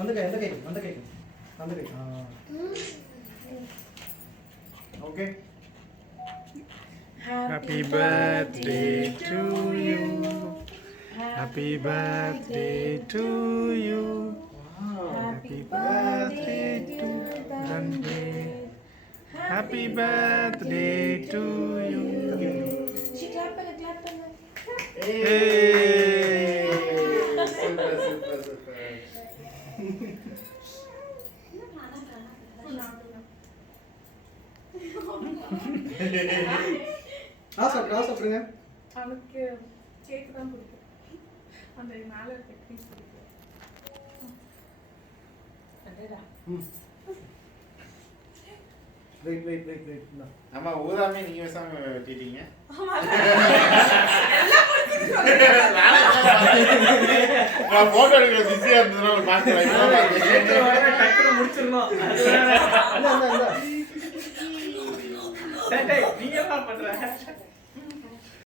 அந்த கை okay. Happy birthday to you. Happy birthday to you. Happy birthday to Ranveer. Happy birthday to you. She clap. Hey. Super. சாப்பிடுங்க. அவனுக்கு cake தான் பிடிக்கும். அந்த மேல இருக்க க்ரீம் பிடிக்கும். அடடா. வெயிட். ஆமா ஊதாமே நீங்க பேசாம வெட்டிட்டீங்க. ஆமா. எல்லாம் முடிச்சிட்டு நான் போட்டோ எடுக்க பிஸியா இருந்ததுனால பாக்கல. டக்குனு முடிச்சிரணும். அந்த. டேய் நீ என்ன பண்ற?